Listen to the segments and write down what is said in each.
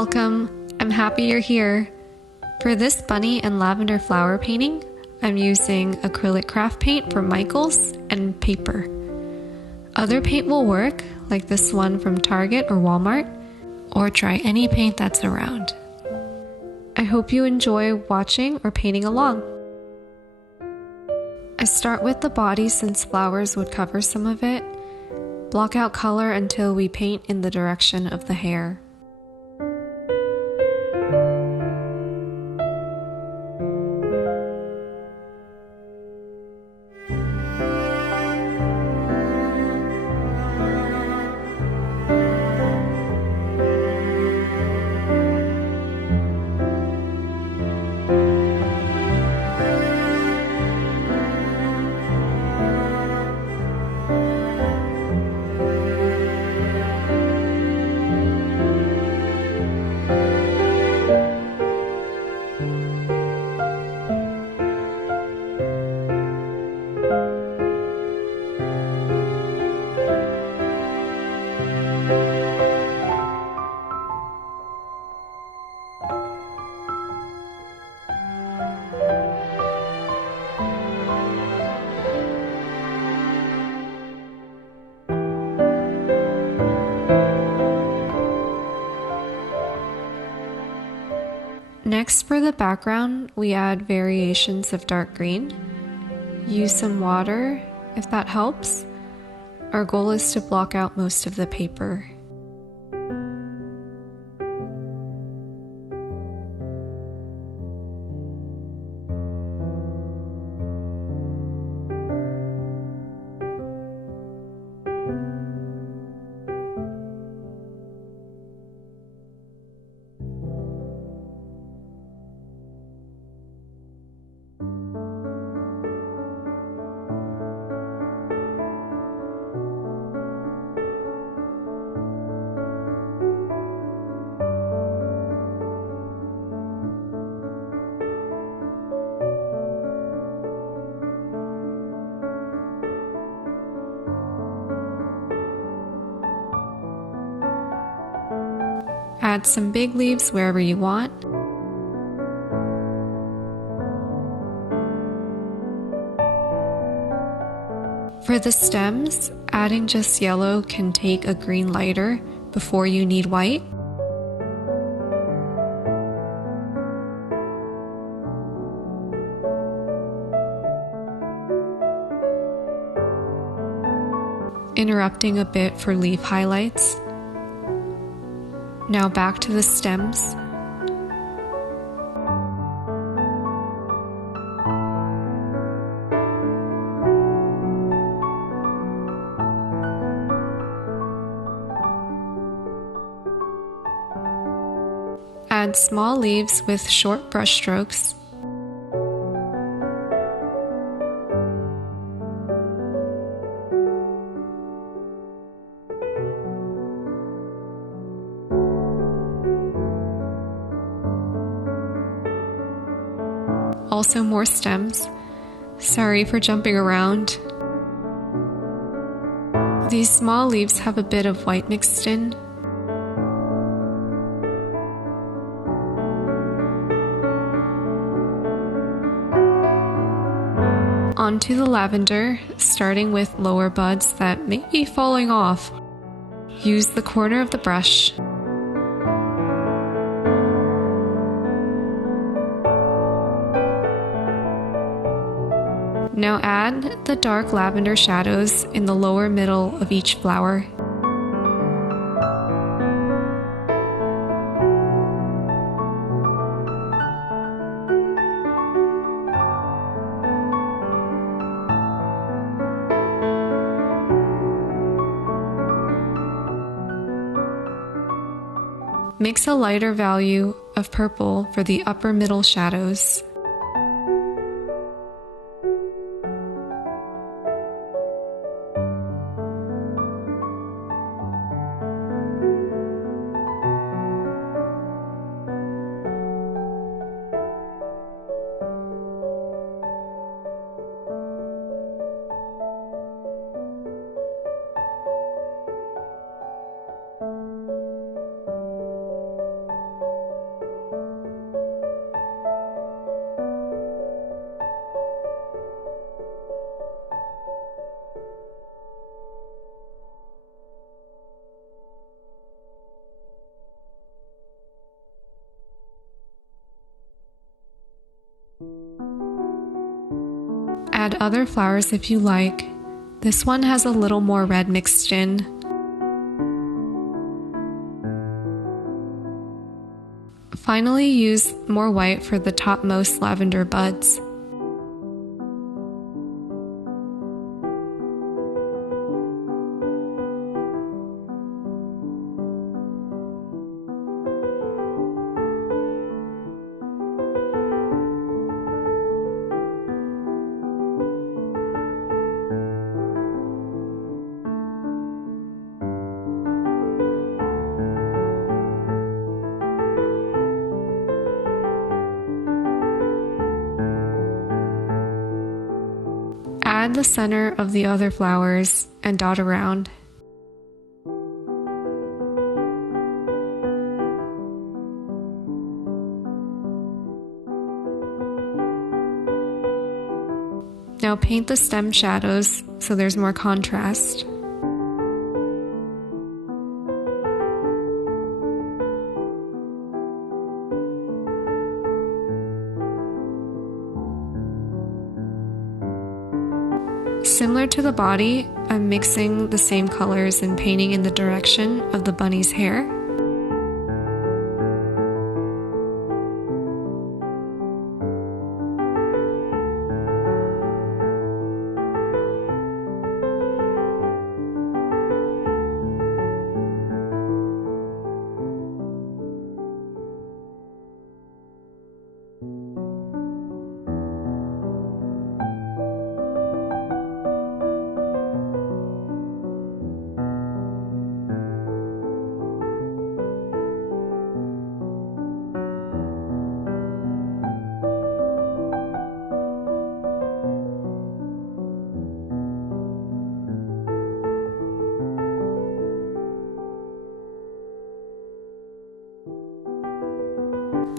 Welcome! I'm happy you're here. For this bunny and lavender flower painting, I'm using acrylic craft paint from Michaels and paper. Other paint will work, like this one from Target or Walmart, or try any paint that's around. I hope you enjoy watching or painting along. I start with the body since flowers would cover some of it. Block out color until we paint in the direction of the hair. Next, for the background, we add variations of dark green. Use some water if that helps. Our goal is to block out most of the paper. Add some big leaves wherever you want. For the stems, adding just yellow can take a green lighter before you need white. Interrupting a bit for leaf highlights. Now back to the stems. Add small leaves with short brush strokes. Also more stems. Sorry for jumping around. These small leaves have a bit of white mixed in. Onto the lavender, starting with lower buds that may be falling off. Use the corner of the brush. Now add the dark lavender shadows in the lower middle of each flower. Mix a lighter value of purple for the upper middle shadows. Add other flowers if you like. This one has a little more red mixed in. Finally, use more white for the topmost lavender buds. Add the center of the other flowers and dot around. Now paint the stem shadows so there's more contrast. Similar to the body, I'm mixing the same colors and painting in the direction of the bunny's hair.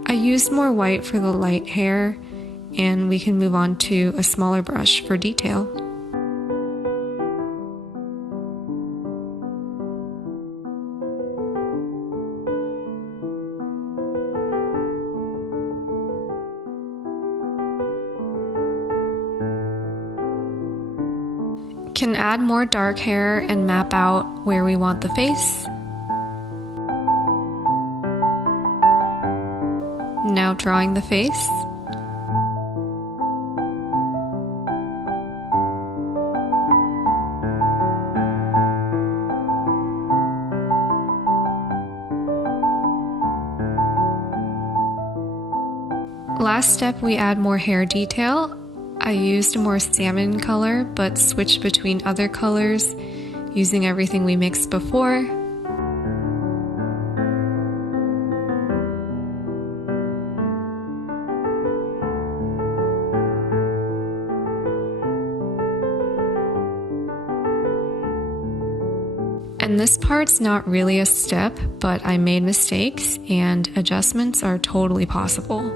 I used more white for the light hair, and we can move on to a smaller brush for detail. Can add more dark hair and map out where we want the face. Now drawing the face. Last step, we add more hair detail. I used a more salmon color, but switched between other colors, using everything we mixed before. And this part's not really a step, but I made mistakes and adjustments are totally possible.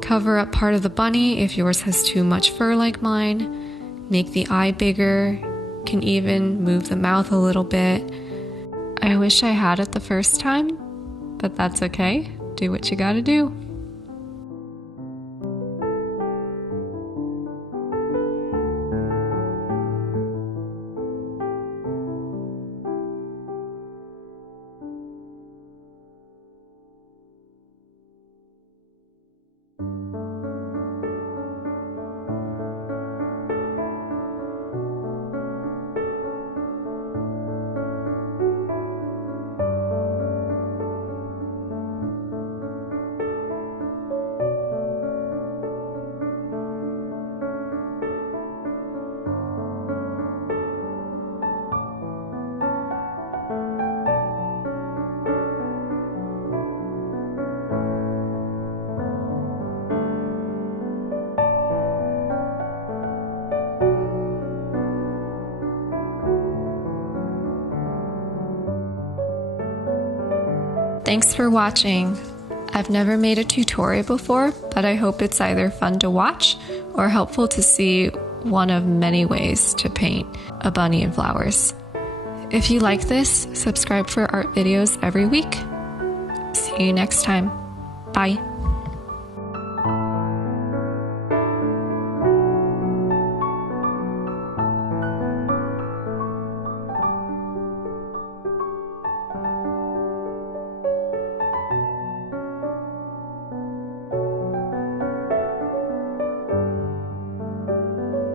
Cover up part of the bunny if yours has too much fur like mine. Make the eye bigger. Can even move the mouth a little bit. I wish I had it the first time, but that's okay. Do what you gotta do. Thanks for watching. I've never made a tutorial before, but I hope it's either fun to watch or helpful to see one of many ways to paint a bunny and flowers. If you like this, subscribe for art videos every week. See you next time. Bye.